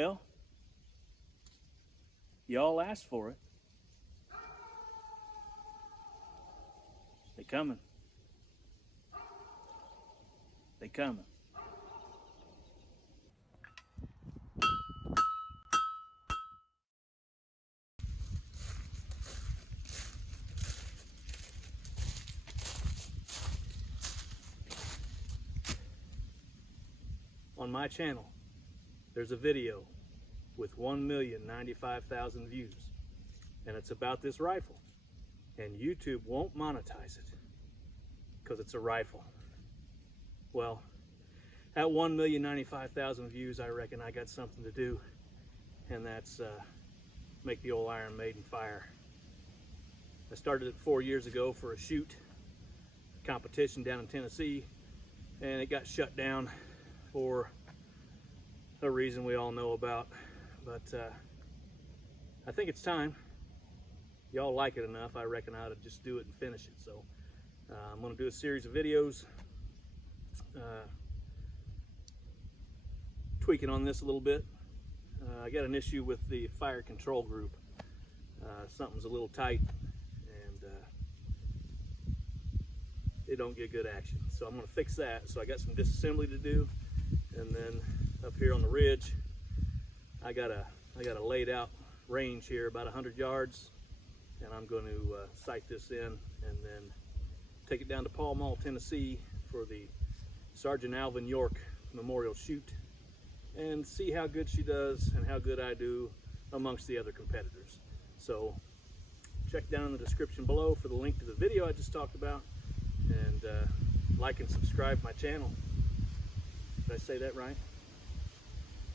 Well, y'all asked for it. They coming. They coming. On my channel, there's a video with 1,095,000 views, and it's about this rifle, and YouTube won't monetize it because it's a rifle. Well, at 1,095,000 views, I reckon I got something to do, and that's make the old Iron Maiden fire. I started it 4 years ago for a shoot competition down in Tennessee, and it got shut down for a reason we all know about. But I think it's time. Y'all like it enough, I reckon I ought to just do it and finish it. So I'm going to do a series of videos tweaking on this a little bit. I got an issue with the fire control group. Something's a little tight, and they don't get good action. So I'm going to fix that. So I got some disassembly to do, and then up here on the ridge, I got a laid out range here about 100 yards, and I'm going to sight this in and then take it down to Pall Mall, Tennessee for the Sergeant Alvin York Memorial Shoot, and see how good she does and how good I do amongst the other competitors. So check down in the description below for the link to the video I just talked about, and like and subscribe my channel. Did I say that right?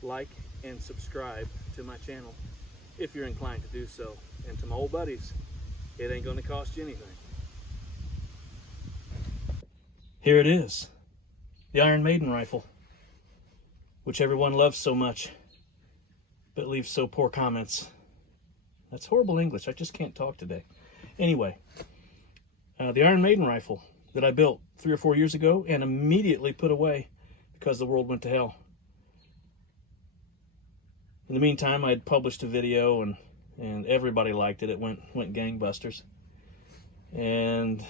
Like and subscribe to my channel if you're inclined to do so. And to my old buddies, it ain't going to cost you anything. Here it is, the Iron Maiden rifle, which everyone loves so much, but leaves so poor comments. That's horrible English. I just can't talk today. Anyway, the Iron Maiden rifle that I built 3 or 4 years ago and immediately put away because the world went to hell. In the meantime, I had published a video, and everybody liked it. It went gangbusters. And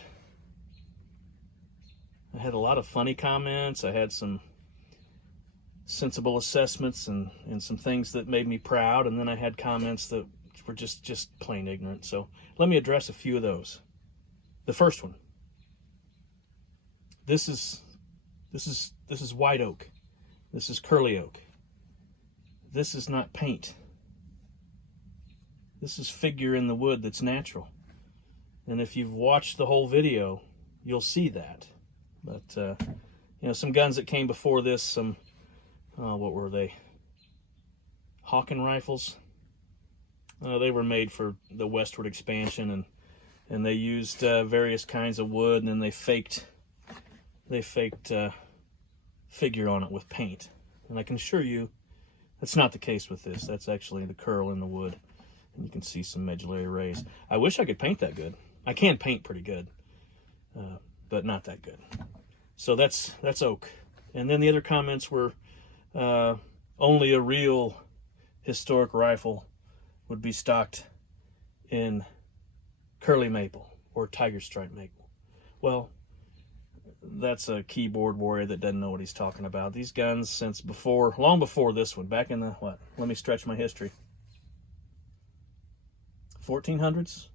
I had a lot of funny comments. I had some sensible assessments and some things that made me proud, and then I had comments that were just plain ignorant. So let me address a few of those. The first one. This is white oak. This is curly oak. This is not paint. This is figure in the wood that's natural. And if you've watched the whole video, you'll see that. But you know, some guns that came before this, some what were they? Hawken rifles. They were made for the westward expansion, and they used various kinds of wood, and then they faked figure on it with paint. And I can assure you that's not the case with this. That's actually the curl in the wood, and you can see some medullary rays. I wish I could paint that good. I can paint pretty good, but not that good. So that's oak. And then the other comments were only a real historic rifle would be stocked in curly maple or tiger stripe maple. Well, that's a keyboard warrior that doesn't know what he's talking about. These guns, since before, long before this one, back in the, what? Let me stretch my history. 1400s?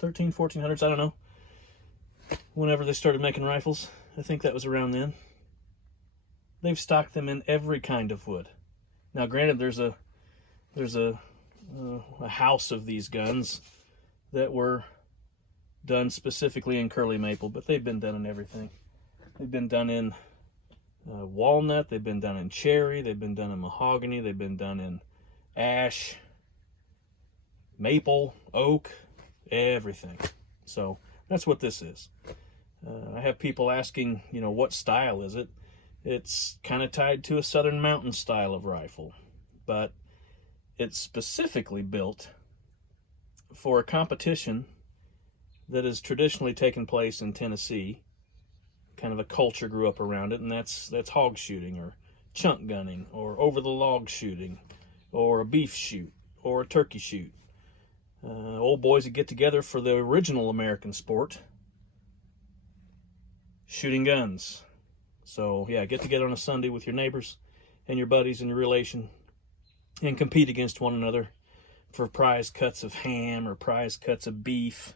1400s, I don't know. Whenever they started making rifles, I think that was around then. They've stocked them in every kind of wood. Now, granted, there's a house of these guns that were done specifically in curly maple, but they've been done in everything. They've been done in walnut, they've been done in cherry, they've been done in mahogany, they've been done in ash, maple, oak, everything. So that's what this is. I have people asking, you know, what style is it? It's kind of tied to a Southern Mountain style of rifle, but it's specifically built for a competition that has traditionally taken place in Tennessee. Kind of a culture grew up around it, and that's hog shooting, or chunk gunning or over the log shooting or a beef shoot or a turkey shoot. Old boys that get together for the original American sport, shooting guns. So yeah, get together on a Sunday with your neighbors and your buddies and your relation and compete against one another for prize cuts of ham or prize cuts of beef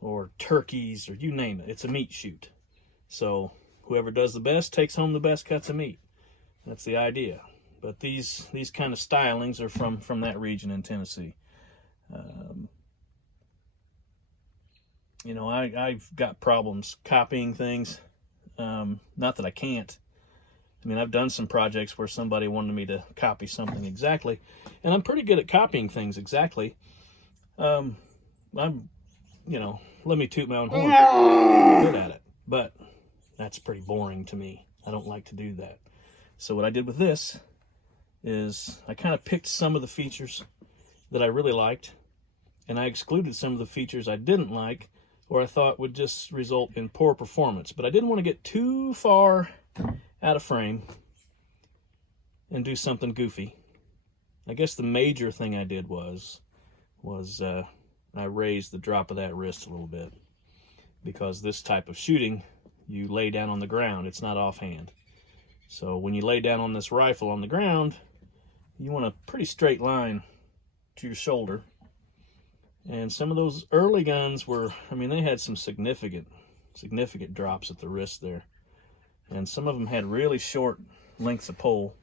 or turkeys or you name it. It's a meat shoot. So whoever does the best takes home the best cuts of meat. That's the idea. But these kind of stylings are from that region in Tennessee. You know, I've got problems copying things. Not that I can't. I mean, I've done some projects where somebody wanted me to copy something exactly, and I'm pretty good at copying things exactly. I'm, you know, let me toot my own horn. I'm good at it, but that's pretty boring to me. I don't like to do that. So what I did with this is I kind of picked some of the features that I really liked, and I excluded some of the features I didn't like or I thought would just result in poor performance. But I didn't want to get too far out of frame and do something goofy. I guess the major thing I did was I raised the drop of that wrist a little bit, because this type of shooting, you lay down on the ground. It's not offhand. So when you lay down on this rifle on the ground, you want a pretty straight line to your shoulder. And some of those early guns were, I mean, they had some significant drops at the wrist there. And some of them had really short lengths of pole.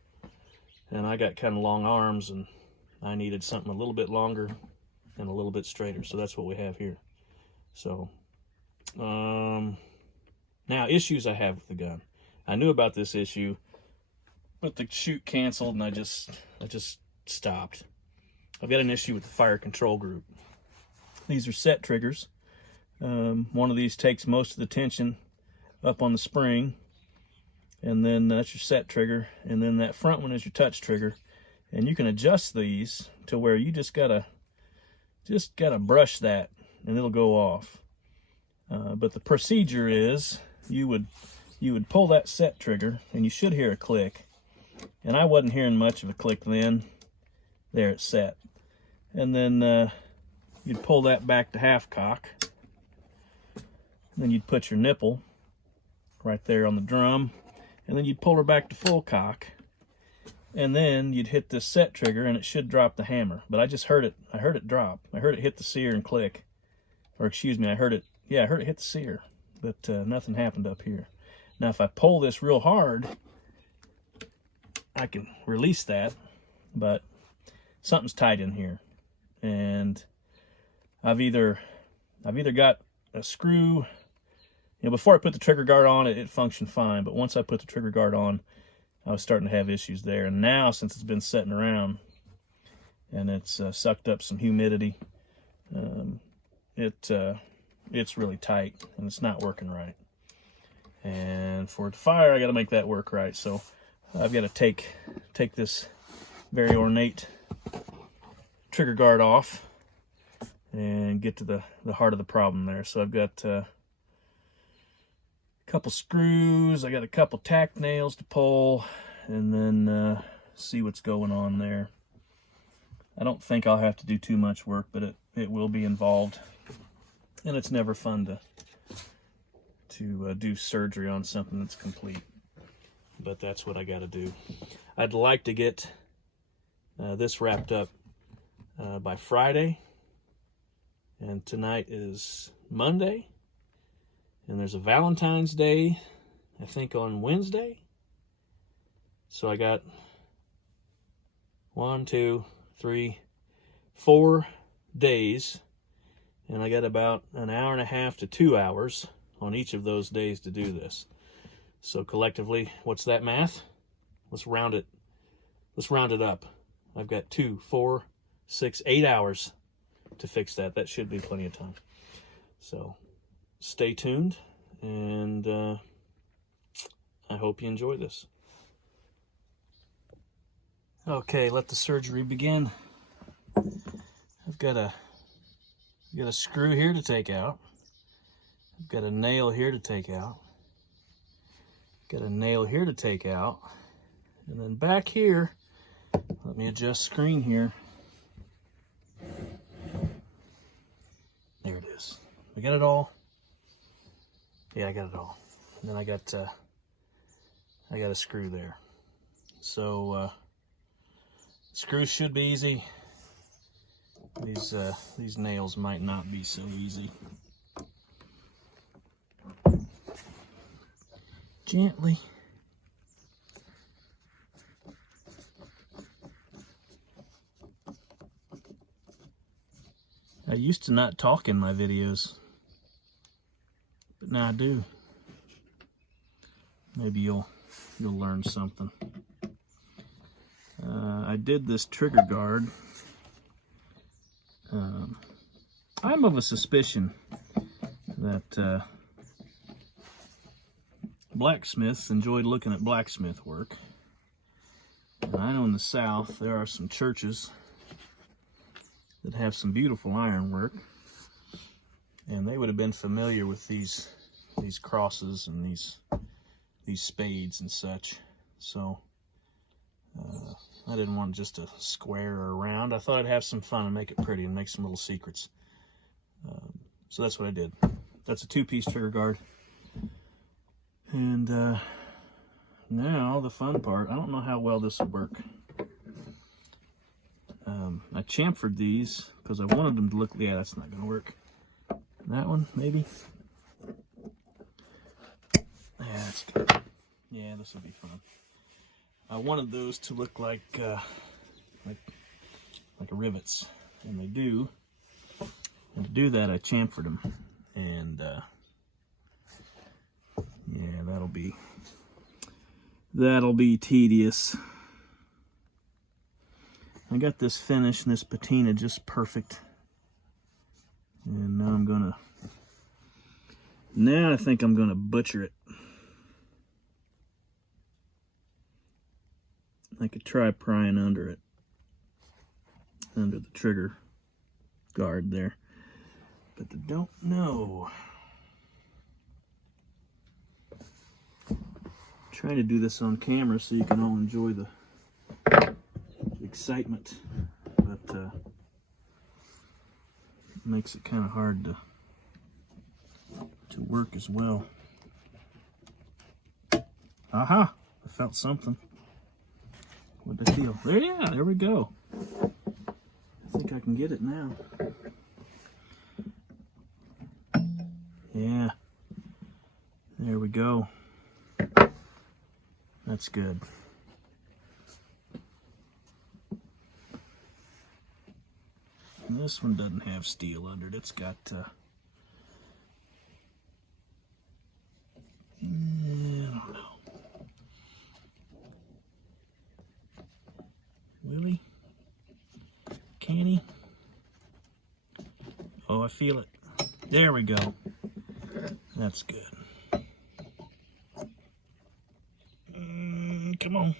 And I got kind of long arms, and I needed something a little bit longer and a little bit straighter. So that's what we have here. So, now issues I have with the gun. I knew about this issue, but the shoot canceled and I just stopped. I've got an issue with the fire control group. These are set triggers. One of these takes most of the tension up on the spring, and then that's your set trigger, and then that front one is your touch trigger. And you can adjust these to where you just gotta brush that and it'll go off. But the procedure is you would pull that set trigger and you should hear a click. And I wasn't hearing much of a click then. There, it's set. And then you'd pull that back to half cock. Then you'd put your nipple right there on the drum. And then you'd pull her back to full cock. And then you'd hit this set trigger and it should drop the hammer. But I just heard it. I heard it drop. I heard it hit the sear and click. Or excuse me, I heard it hit the sear. But nothing happened up here. Now if I pull this real hard, I can release that. But something's tight in here. And I've either got a screw, you know, before I put the trigger guard on, it functioned fine. But once I put the trigger guard on, I was starting to have issues there. And now, since it's been sitting around and it's sucked up some humidity, it's really tight and it's not working right. And for it to fire, I got to make that work right. So I've got to take this very ornate trigger guard off and get to the heart of the problem there. So I've got a couple screws, I got a couple tack nails to pull, and then see what's going on there. I don't think I'll have to do too much work, but it will be involved. And it's never fun to do surgery on something that's complete. But that's what I got to do. I'd like to get this wrapped up by Friday. And tonight is Monday. And there's a Valentine's Day, I think, on Wednesday. So I got 1, 2, 3, 4 days. And I got about an hour and a half to 2 hours on each of those days to do this. So collectively, what's that math? Let's round it up. I've got 2, 4, 6, 8 hours to fix that. That should be plenty of time. So stay tuned, and I hope you enjoy this. Okay, let the surgery begin. I've got a screw here to take out. I've got a nail here to take out. Got a nail here to take out. And then back here, let me adjust screen here. There it is. We got it all. Yeah, I got it all. And then I got a screw there. So screws should be easy. These nails might not be so easy. Gently. I used to not talk in my videos, but now I do. Maybe you'll learn something. I did this trigger guard. I'm of a suspicion that blacksmiths enjoyed looking at blacksmith work. And I know in the South there are some churches that have some beautiful ironwork, and they would have been familiar with these crosses and these spades and such. So I didn't want just a square or a round. I thought I'd have some fun and make it pretty and make some little secrets. So that's what I did. That's a two-piece trigger guard. And now the fun part. I don't know how well this will work. I chamfered these because I wanted them to look. Yeah, that's not going to work. That one, maybe. Yeah, that's good. Yeah, this will be fun. I wanted those to look like rivets, and they do. And to do that, I chamfered them, and yeah, that'll be tedious. I got this finish and this patina just perfect, and now I think I'm gonna butcher it. I could try prying under it, under the trigger guard there, but I don't know. I'm trying to do this on camera so you can all enjoy the excitement, but it makes it kind of hard to work as well. Aha! I felt something. What did I feel? There we go. I think I can get it now. Yeah. There we go. That's good. And this one doesn't have steel under it. It's got I don't know. Willie? Canny? Oh, I feel it. There we go. That's good. Come on.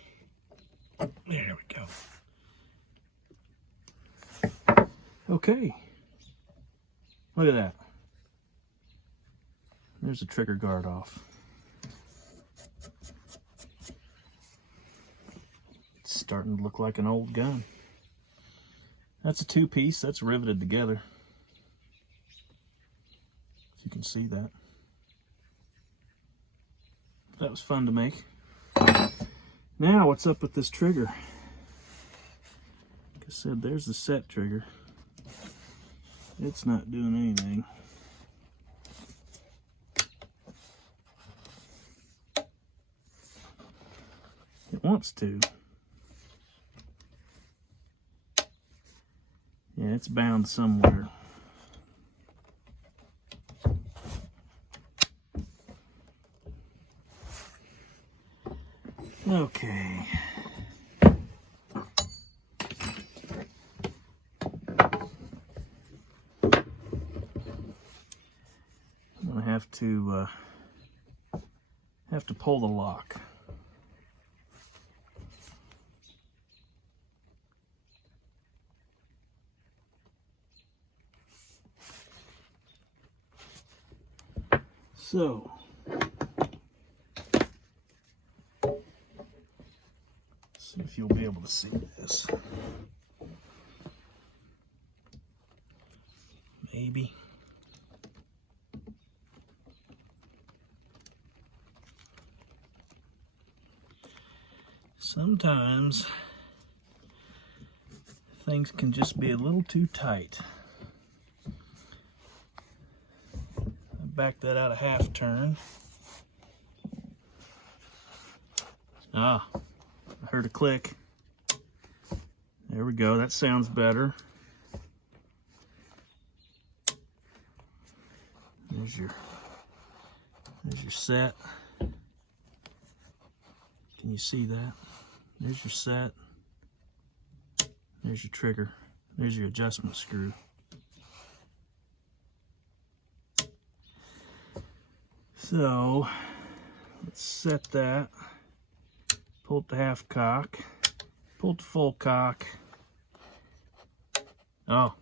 There we go. Okay. Look at that. There's the trigger guard off. It's starting to look like an old gun. That's a two-piece. That's riveted together. If you can see that. That was fun to make. Now, what's up with this trigger? Like I said, there's the set trigger. It's not doing anything. It wants to. Yeah, it's bound somewhere. Okay. I'm gonna have to pull the lock. So able to see this. Maybe. Sometimes things can just be a little too tight. Back that out a half turn. Ah, I heard a click. There we go, that sounds better. There's your set. Can you see that? There's your set. There's your trigger. There's your adjustment screw. So let's set that. Pull it to half cock. Pull it to full cock. Oh,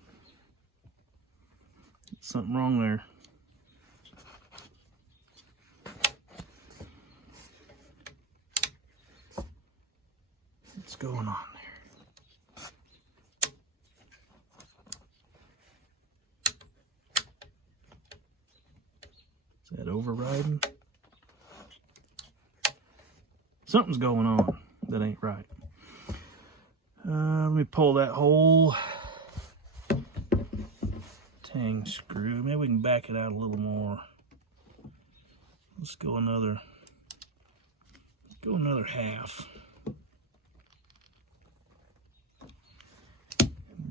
something wrong there. What's going on there? Is that overriding? Something's going on that ain't right. Let me pull that whole tang screw. Maybe we can back it out a little more. Let's go another half.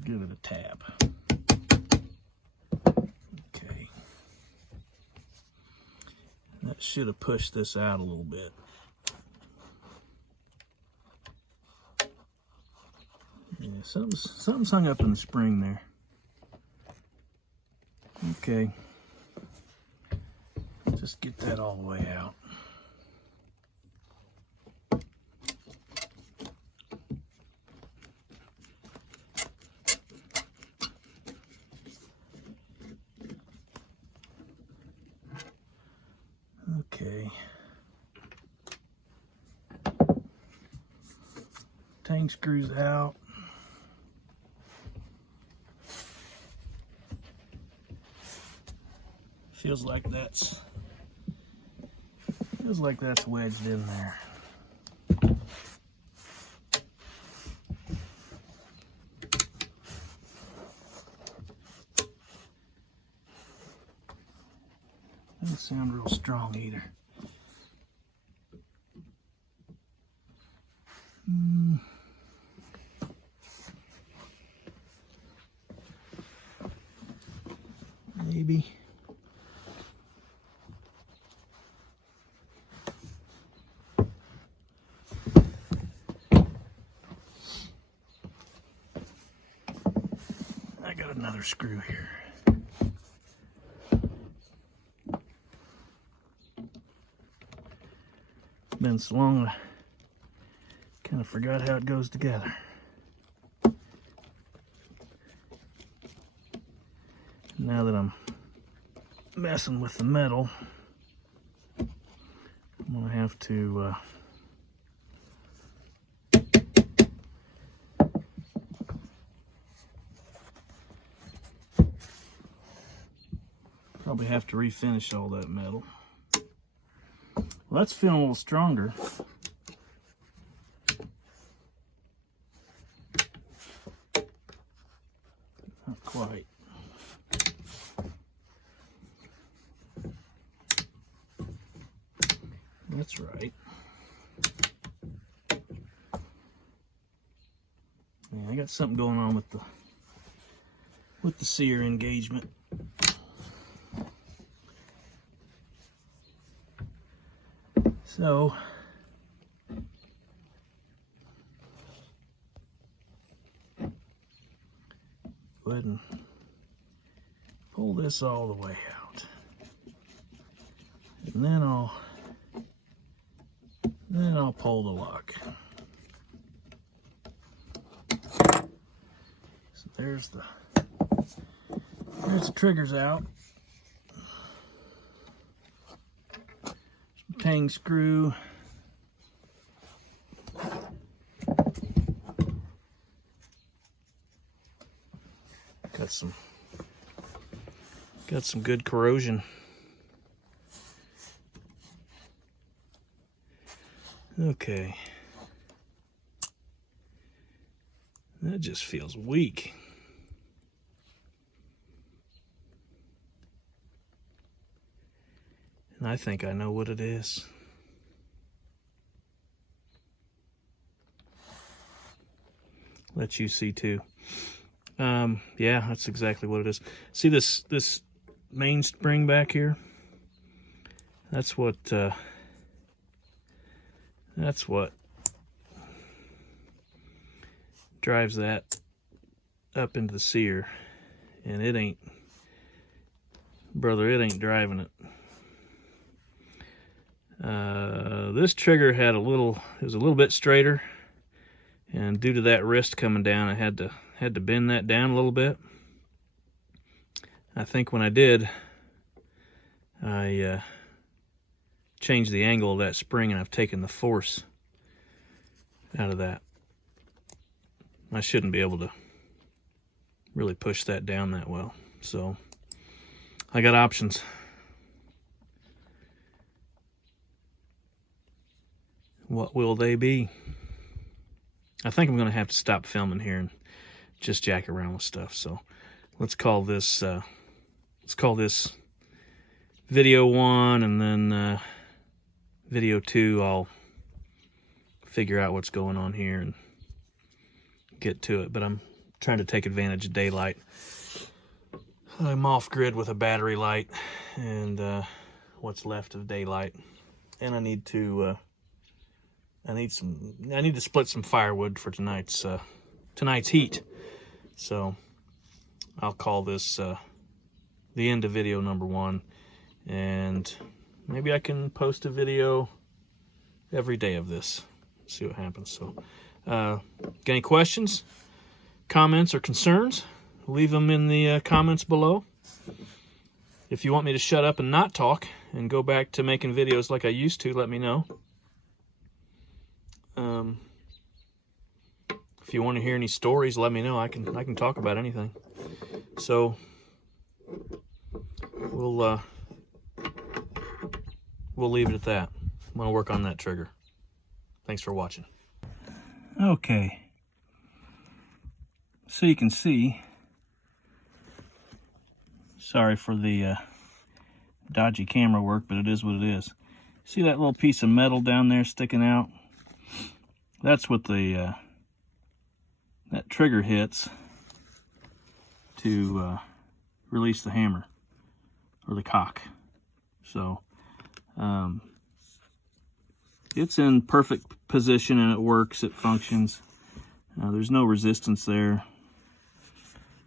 Give it a tap. Okay. That should have pushed this out a little bit. Yeah, something's hung up in the spring there. Okay. Just get that all the way out. Okay. Tang screws out. Feels like that's wedged in there. Doesn't sound real strong either. Maybe. I got another screw here. Been so long, I kind of forgot how it goes together. Now that I'm messing with the metal, I'm gonna have to probably have to refinish all that metal. Well, that's feeling a little stronger. Not quite. That's right. Yeah, I got something going on with the sear engagement. So go ahead and pull this all the way out, and then I'll pull the lock. So there's the triggers out. Some tang screw. Got some good corrosion. Okay. That just feels weak. And I think I know what it is. Let you see too. Yeah, that's exactly what it is. See this mainspring back here? That's what drives that up into the sear, and it ain't, brother, it ain't driving it. This trigger had it was a little bit straighter, and due to that wrist coming down, I had to bend that down a little bit. I think when I did, I changed the angle of that spring, and I've taken the force out of that. I shouldn't be able to really push that down that well. So I got options. What will they be? I think I'm going to have to stop filming here and just jack around with stuff. So let's call this video 1, and then video 2 I'll figure out what's going on here and get to it. But I'm trying to take advantage of daylight. I'm off grid with a battery light and what's left of daylight, and I need to split some firewood for tonight's heat. So I'll call this the end of video number 1, and maybe I can post a video every day of this. See what happens. So got any questions, comments, or concerns? Leave them in the comments below. If you want me to shut up and not talk and go back to making videos like I used to, let me know. If you want to hear any stories, let me know. I can talk about anything. So we'll leave it at that. I'm gonna work on that trigger. Thanks for watching. Okay. So you can see. Sorry for the dodgy camera work, but it is what it is. See that little piece of metal down there sticking out? That's what the that trigger hits to release the hammer or the cock. So it's in perfect position, and it works, it functions. There's no resistance there.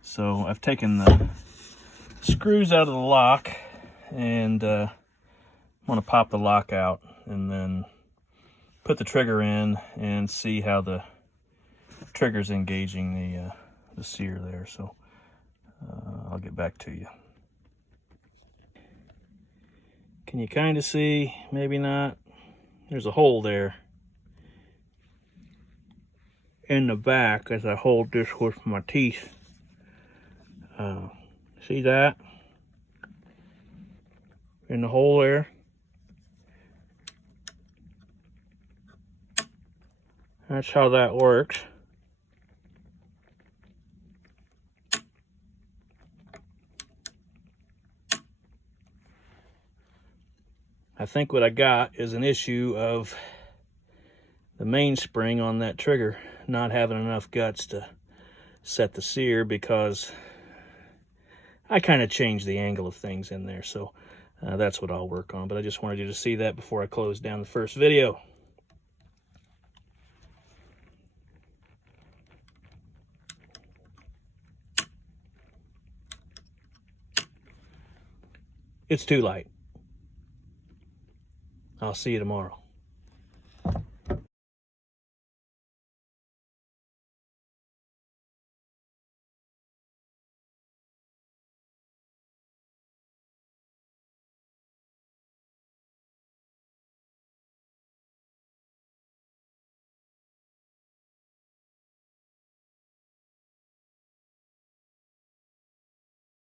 So I've taken the screws out of the lock, and I'm going to pop the lock out and then put the trigger in and see how the trigger's engaging the sear there. So I'll get back to you. Can you kind of see? Maybe not. There's a hole there in the back as I hold this with my teeth. See that? In the hole there. That's how that works. I think what I got is an issue of the mainspring on that trigger not having enough guts to set the sear, because I kind of changed the angle of things in there. So that's what I'll work on. But I just wanted you to see that before I close down the first video. It's too light. I'll see you tomorrow.